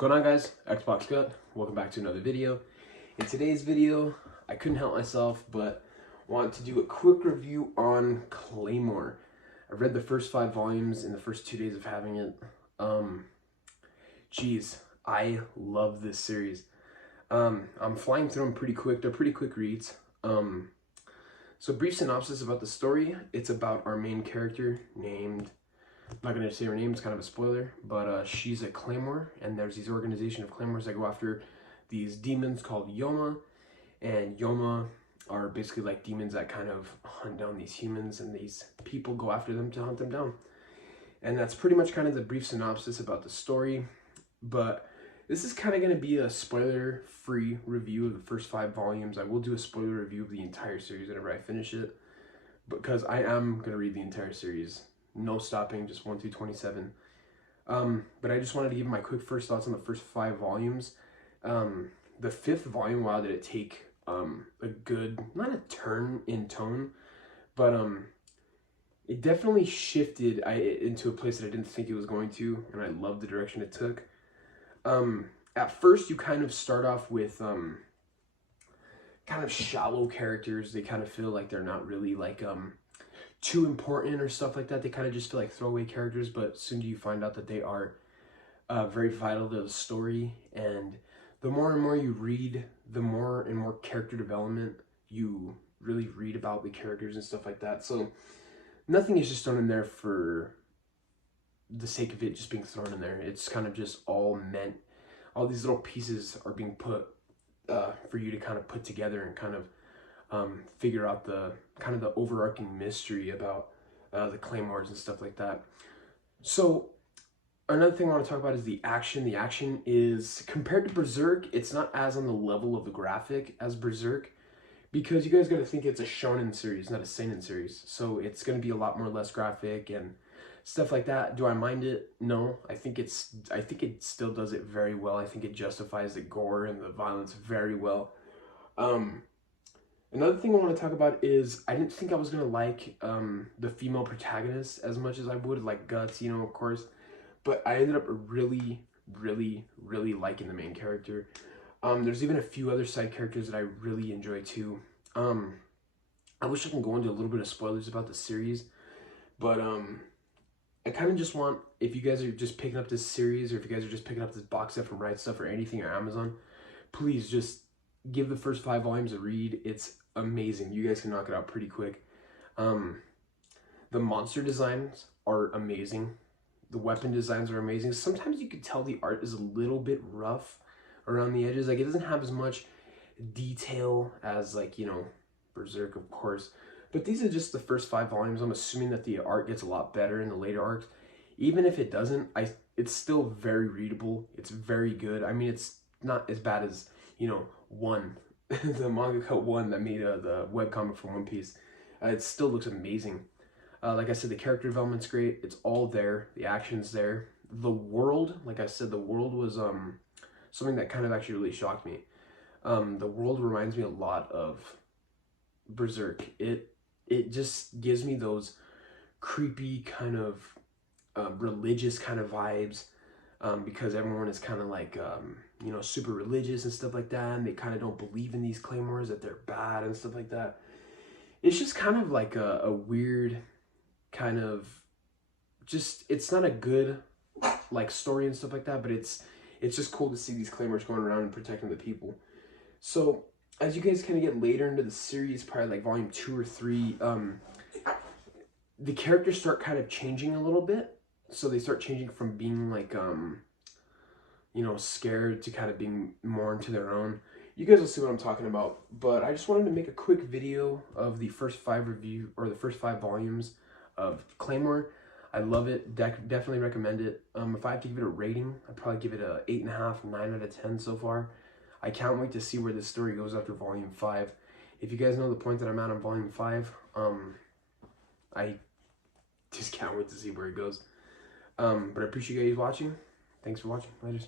going on, guys? Xbox Gut. Welcome back to another video. In today's video, I couldn't help myself but wanted to do a quick review on Claymore. I've read the first 5 volumes in the first 2 days of having it. Geez, I love this series. I'm flying through them pretty quick. They're pretty quick reads. So brief synopsis about the story. It's about our main character named, I'm not going to say her name, it's kind of a spoiler, but she's a Claymore, and there's these organization of Claymores that go after these demons called Yoma, and Yoma are basically like demons that kind of hunt down these humans, and these people go after them to hunt them down. And that's pretty much kind of the brief synopsis about the story, but this is kind of going to be a spoiler-free review of the first 5 volumes. I will do a spoiler review of the entire series whenever I finish it, because I am going to read the entire series. No stopping, just 1 through 27. But I just wanted to give my quick first thoughts on the first 5 volumes. The 5th volume, wow, did it take a good, not a turn in tone, but it definitely shifted into a place that I didn't think it was going to, and I loved the direction it took. At first, you kind of start off with kind of shallow characters. They kind of feel like they're not really like too important or stuff like that. They kind of just feel like throwaway characters, but soon do you find out that they are very vital to the story. And the more and more you read, the more and more character development you really read about the characters and stuff like that. So nothing is just thrown in there for the sake of it just being thrown in there. It's kind of just all meant, all these little pieces are being put for you to kind of put together and kind of figure out the kind of the overarching mystery about the Claymores and stuff like that. So another thing I want to talk about is the action. The action is, compared to Berserk, it's not as on the level of the graphic as Berserk, because you guys got to think it's a shonen series, not a seinen series. So it's going to be a lot more less graphic and stuff like that. Do I mind it? No. I think it still does it very well. I think it justifies the gore and the violence very well. Another thing I want to talk about is, I didn't think I was going to like the female protagonist as much as I would, like Guts, you know, of course. But I ended up really liking the main character. There's even a few other side characters that I really enjoy too. I wish I can go into a little bit of spoilers about the series, but I kind of just want, if you guys are just picking up this series, or if you guys are just picking up this box set from Right Stuff or anything or Amazon, please just give the first 5 volumes a read. It's amazing. You guys can knock it out pretty quick. The monster designs are amazing. The weapon designs are amazing. Sometimes you could tell the art is a little bit rough around the edges. Like, it doesn't have as much detail as, like, you know, Berserk, of course. But these are just the first 5 volumes. I'm assuming that the art gets a lot better in the later arcs. Even if it doesn't, it's still very readable. It's very good. I mean, it's not as bad as, you know, One, the mangaka One that made the webcomic for One Piece. It still looks amazing. Like I said, the character development's great. It's all there. The action's there. The world, like I said, the world was something that kind of actually really shocked me. The world reminds me a lot of Berserk. It just gives me those creepy kind of religious kind of vibes, because everyone is kind of like you know, super religious and stuff like that, and they kind of don't believe in these Claymores, that they're bad and stuff like that. It's just kind of like a weird kind of, just, it's not a good like story and stuff like that, but it's just cool to see these Claymores going around and protecting the people. So as you guys kind of get later into the series, probably like volume 2 or 3, the characters start kind of changing a little bit. So they start changing from being like you know, scared to kind of being more into their own. You guys will see what I'm talking about, but I just wanted to make a quick video of the first 5 the first 5 volumes of Claymore. I love it. Definitely recommend it. If I have to give it a rating, I'd probably give it a 8.5, 9 out of 10 so far. I can't wait to see where this story goes after volume 5. If you guys know the point that I'm at on volume 5, I just can't wait to see where it goes. But I appreciate you guys watching. Thanks for watching. Later.